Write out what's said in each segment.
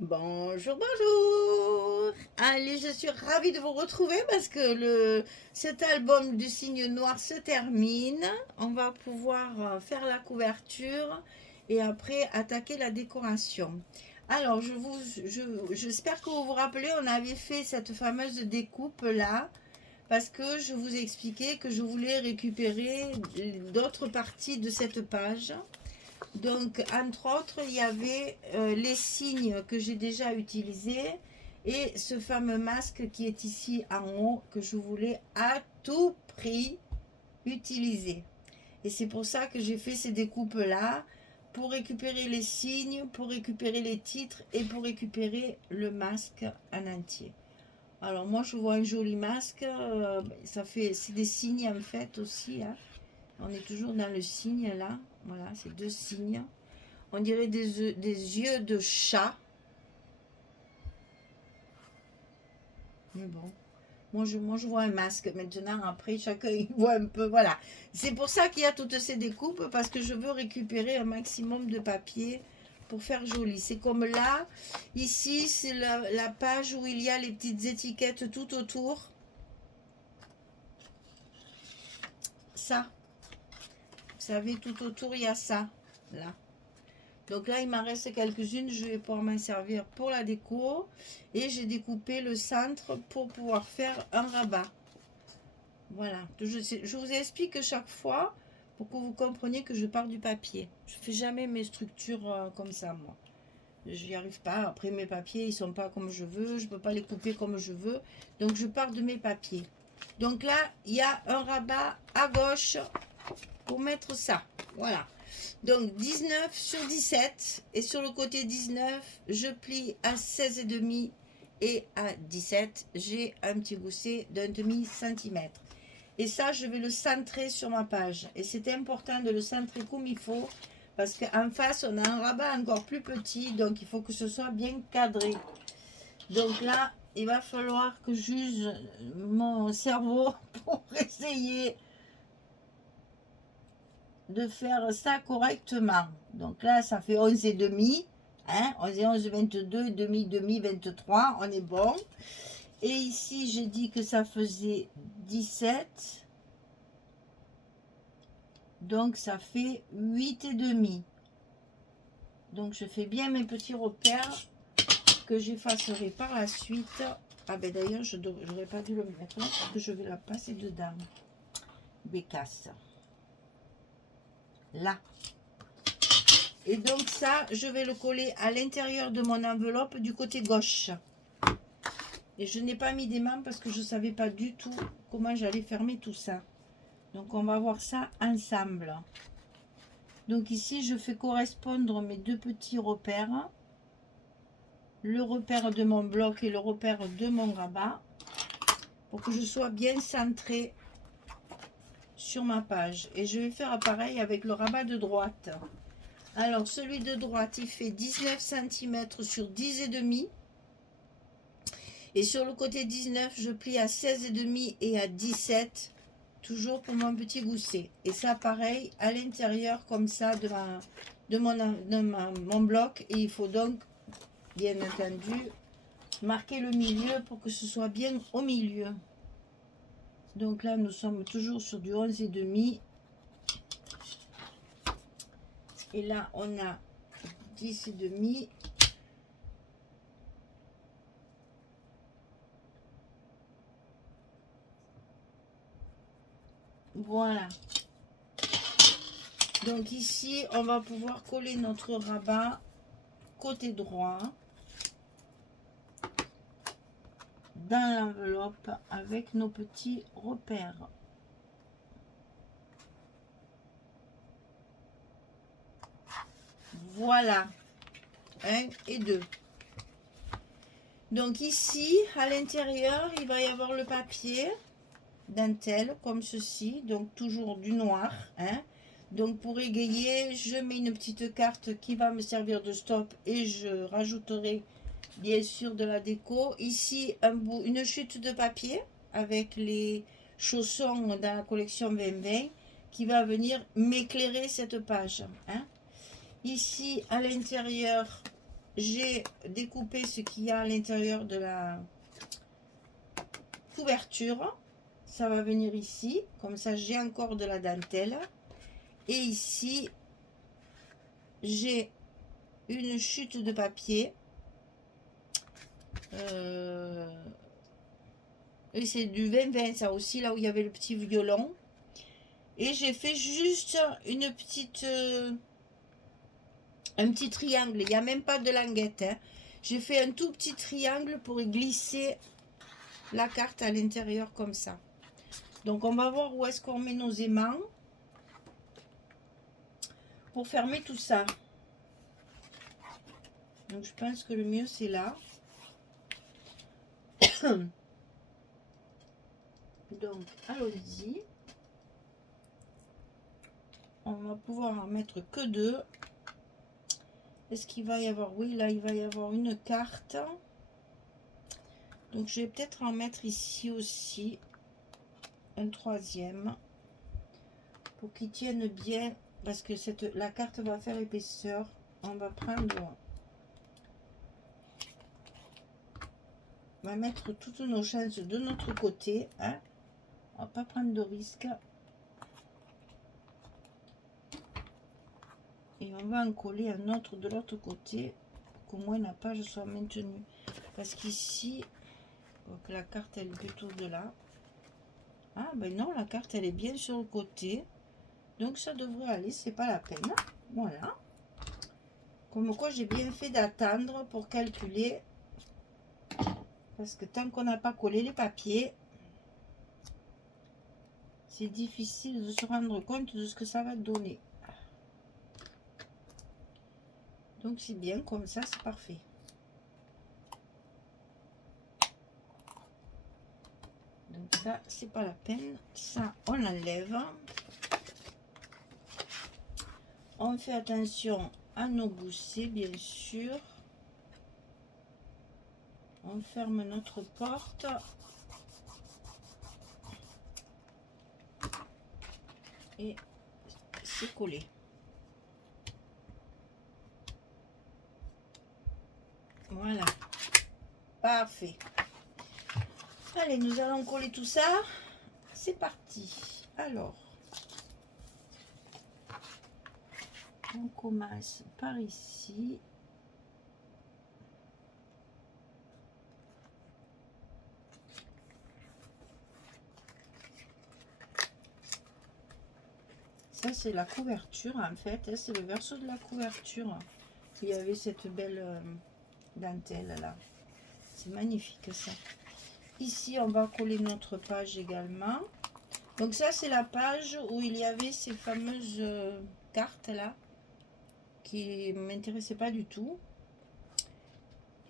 Bonjour, bonjour. Allez, je suis ravie de vous retrouver parce que cet album du signe noir se termine. On va pouvoir faire la couverture et après attaquer la décoration. Alors, j'espère que vous vous rappelez, on avait fait cette fameuse découpe là parce que je vous ai expliqué que je voulais récupérer d'autres parties de cette page. Donc, entre autres, il y avait les signes que j'ai déjà utilisés et ce fameux masque qui est ici en haut que je voulais à tout prix utiliser. Et c'est pour ça que j'ai fait ces découpes-là, pour récupérer les signes, pour récupérer les titres et pour récupérer le masque en entier. Alors moi, je vois un joli masque, c'est des signes en fait aussi, hein. On est toujours dans le signe là, voilà, c'est deux signes. On dirait des yeux de chat. Mais bon, moi je vois un masque. Maintenant, après, chacun il voit un peu. Voilà. C'est pour ça qu'il y a toutes ces découpes, parce que je veux récupérer un maximum de papier pour faire joli. C'est comme là, ici, c'est la page où il y a les petites étiquettes tout autour. Ça, vous savez, tout autour, il y a ça, là. Donc là, il m'en reste quelques-unes. Je vais pouvoir m'en servir pour la déco. Et j'ai découpé le centre pour pouvoir faire un rabat. Voilà. Je vous explique chaque fois pour que vous compreniez que je pars du papier. Je ne fais jamais mes structures comme ça, moi. Je n'y arrive pas. Après, mes papiers, ils ne sont pas comme je veux. Je ne peux pas les couper comme je veux. Donc, je pars de mes papiers. Donc là, il y a un rabat à gauche pour mettre ça. Voilà. Donc 19 sur 17 et sur le côté 19 je plie à 16,5 et à 17 j'ai un petit gousset d'un demi centimètre et ça je vais le centrer sur ma page et c'est important de le centrer comme il faut parce qu'en face on a un rabat encore plus petit donc il faut que ce soit bien cadré. Donc là il va falloir que j'use mon cerveau pour essayer de faire ça correctement. Donc là, ça fait 11 et demi. Hein, 11 et 11, 22, demi, demi, 23. On est bon. Et ici, j'ai dit que ça faisait 17. Donc, ça fait 8 et demi. Donc, je fais bien mes petits repères que j'effacerai par la suite. Ah ben d'ailleurs, je n'aurais pas dû le mettre là parce que je vais la passer dedans. Bécasse. Là. Et donc ça, je vais le coller à l'intérieur de mon enveloppe du côté gauche. Et je n'ai pas mis des mains parce que je ne savais pas du tout comment j'allais fermer tout ça. Donc on va voir ça ensemble. Donc ici, je fais correspondre mes deux petits repères. Le repère de mon bloc et le repère de mon rabat. Pour que je sois bien centré sur ma page. Et je vais faire pareil avec le rabat de droite. Alors celui de droite, il fait 19 cm sur 10,5. Et sur le côté 19, je plie à 16,5 et à 17, toujours pour mon petit gousset. Et ça, pareil, à l'intérieur, comme ça, mon bloc. Et il faut donc, bien entendu, marquer le milieu pour que ce soit bien au milieu. Donc là, nous sommes toujours sur du 11,5. Et là, on a 10,5. Voilà. Donc ici, on va pouvoir coller notre rabat côté droit dans l'enveloppe avec nos petits repères. Voilà. 1 et 2. Donc ici, à l'intérieur, il va y avoir le papier dentelle comme ceci, donc toujours du noir, hein. Donc pour égayer, je mets une petite carte qui va me servir de stop et je rajouterai bien sûr de la déco. Ici, une chute de papier avec les chaussons dans la collection 2020 qui va venir m'éclairer cette page, hein. Ici, à l'intérieur, j'ai découpé ce qu'il y a à l'intérieur de la couverture. Ça va venir ici, comme ça j'ai encore de la dentelle. Et ici, j'ai une chute de papier. Et c'est du 20-20, ça aussi, là où il y avait le petit violon. Et j'ai fait juste une petite... un petit triangle. Il n'y a même pas de languette. Hein. J'ai fait un tout petit triangle pour glisser la carte à l'intérieur comme ça. Donc on va voir où est-ce qu'on met nos aimants pour fermer tout ça. Donc je pense que le mieux c'est là. Donc allons-y. On va pouvoir en mettre que 2. Est-ce qu'il va y avoir... Oui, là il va y avoir une carte. Donc je vais peut-être en mettre ici aussi. Un 3e. Pour qu'il tienne bien. Parce que la carte va faire épaisseur. On va prendre... On va mettre toutes nos chances de notre côté. Hein. On va pas prendre de risques. Et on va en coller un autre de l'autre côté. Pour qu'au moins la page soit maintenue. Parce qu'ici, que la carte elle est plutôt de là. Ah ben non, la carte elle est bien sur le côté. Donc ça devrait aller, c'est pas la peine. Voilà. Comme quoi j'ai bien fait d'attendre pour calculer. Parce que tant qu'on n'a pas collé les papiers, c'est difficile de se rendre compte de ce que ça va donner. Donc c'est bien, comme ça c'est parfait. Donc ça, c'est pas la peine. Ça, on l'enlève. On fait attention à nos goussets, bien sûr. On ferme notre porte. Et c'est collé. Voilà. Parfait. Allez, nous allons coller tout ça. C'est parti. Alors, on commence par ici. Ça, c'est la couverture, en fait. C'est le verso de la couverture. Il y avait cette belle dentelle, là. C'est magnifique, ça. Ici, on va coller notre page également. Donc ça, c'est la page où il y avait ces fameuses cartes-là qui ne m'intéressaient pas du tout.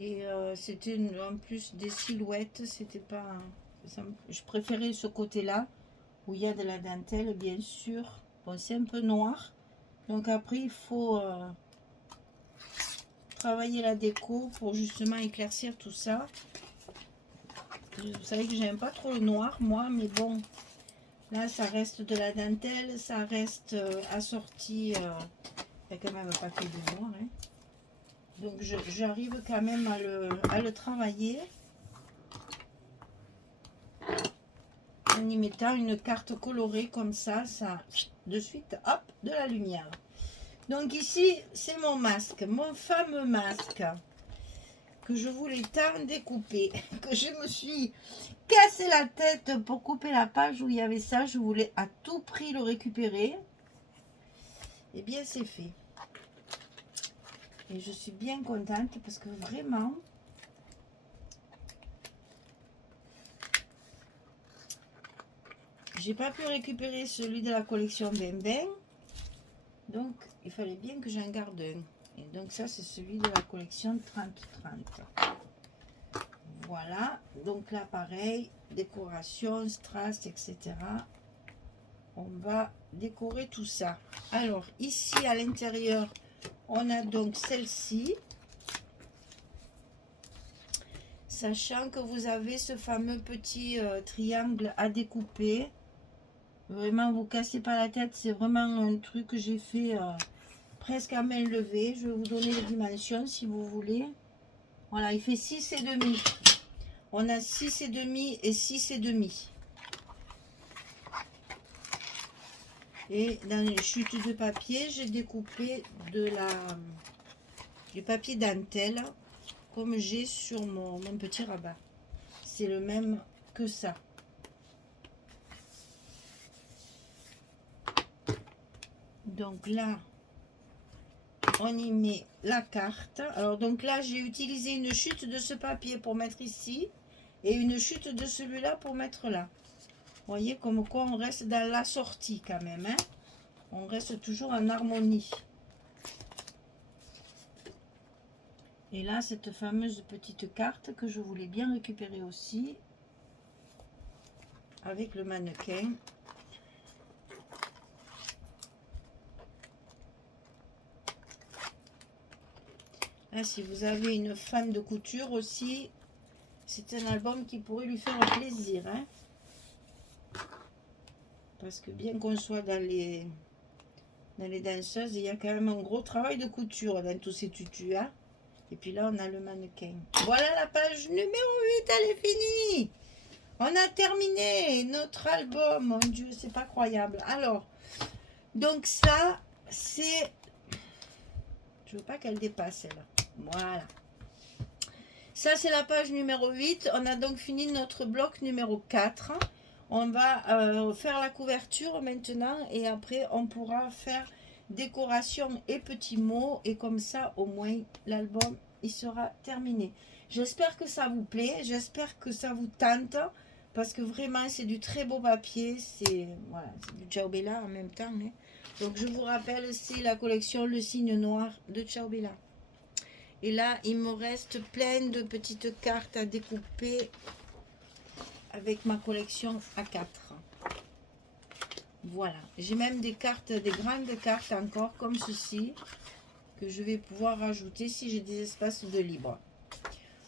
Et c'était en plus des silhouettes. C'était pas... je préférais ce côté-là où il y a de la dentelle, bien sûr. Bon, c'est un peu noir. Donc après, il faut travailler la déco pour justement éclaircir tout ça. Vous savez que j'aime pas trop le noir, moi, mais bon, là, ça reste de la dentelle, ça reste assorti, il y a quand même un papier de noir, hein. Donc, j'arrive quand même à le travailler en y mettant une carte colorée comme ça, de suite, hop, de la lumière. Donc ici, c'est mon masque, mon fameux masque que je voulais tant découper, que je me suis cassé la tête pour couper la page où il y avait ça. Je voulais à tout prix le récupérer. Et bien, c'est fait. Et je suis bien contente parce que vraiment, j'ai pas pu récupérer celui de la collection Bembeng. Donc, il fallait bien que j'en garde un. Et donc, ça, c'est celui de la collection 30-30. Voilà. Donc là, pareil, décoration, strass, etc. On va décorer tout ça. Alors, ici, à l'intérieur, on a donc celle-ci. Sachant que vous avez ce fameux petit triangle à découper. Vraiment, vous cassez pas la tête. C'est vraiment un truc que j'ai fait presque à main levée. Je vais vous donner les dimensions si vous voulez. Voilà, il fait 6,5. On a 6,5 et 6,5. Et dans les chutes de papier, j'ai découpé du papier dentelle comme j'ai sur mon petit rabat. C'est le même que ça. Donc là, on y met la carte. Alors donc là, j'ai utilisé une chute de ce papier pour mettre ici et une chute de celui-là pour mettre là. Vous voyez comme quoi on reste dans la sortie quand même, hein? On reste toujours en harmonie. Et là, cette fameuse petite carte que je voulais bien récupérer aussi avec le mannequin. Là, si vous avez une fan de couture aussi, c'est un album qui pourrait lui faire un plaisir, hein? Parce que bien qu'on soit dans les danseuses, il y a quand même un gros travail de couture dans tous ces tutus, hein? Et puis là, on a le mannequin. Voilà, la page numéro 8, elle est finie. On a terminé notre album. Mon Dieu, c'est pas croyable. Alors, donc ça, c'est... Je veux pas qu'elle dépasse, celle-là. Voilà. Ça, c'est la page numéro 8. On a donc fini notre bloc numéro 4. On va faire la couverture maintenant. Et après, on pourra faire décoration et petits mots. Et comme ça, au moins, l'album, il sera terminé. J'espère que ça vous plaît. J'espère que ça vous tente. Parce que vraiment, c'est du très beau papier. C'est voilà, du Ciao Bella en même temps. Hein. Donc, je vous rappelle, c'est la collection Le Cygne Noir de Ciao Bella. Et là, il me reste plein de petites cartes à découper avec ma collection A4. Voilà. J'ai même des cartes, des grandes cartes encore, comme ceci, que je vais pouvoir rajouter si j'ai des espaces de libre.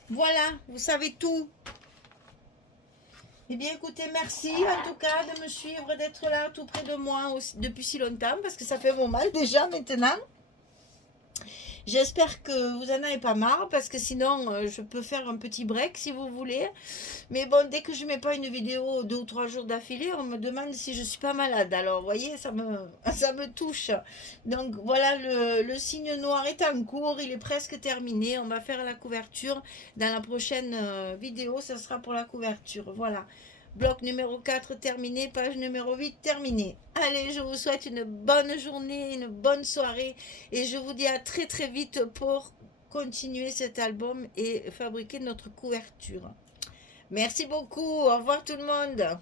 Voilà, vous savez tout. Eh bien, écoutez, merci en tout cas de me suivre, d'être là tout près de moi aussi, depuis si longtemps, parce que ça fait bon mal déjà maintenant. J'espère que vous en avez pas marre, parce que sinon, je peux faire un petit break si vous voulez. Mais bon, dès que je mets pas une vidéo 2 ou 3 jours d'affilée, on me demande si je suis pas malade. Alors, vous voyez, ça me touche. Donc, voilà, le cygne noir est en cours, il est presque terminé. On va faire la couverture. Dans la prochaine vidéo, ça sera pour la couverture. Voilà. Bloc numéro 4 terminé, page numéro 8 terminée. Allez, je vous souhaite une bonne journée, une bonne soirée et je vous dis à très très vite pour continuer cet album et fabriquer notre couverture. Merci beaucoup, au revoir tout le monde.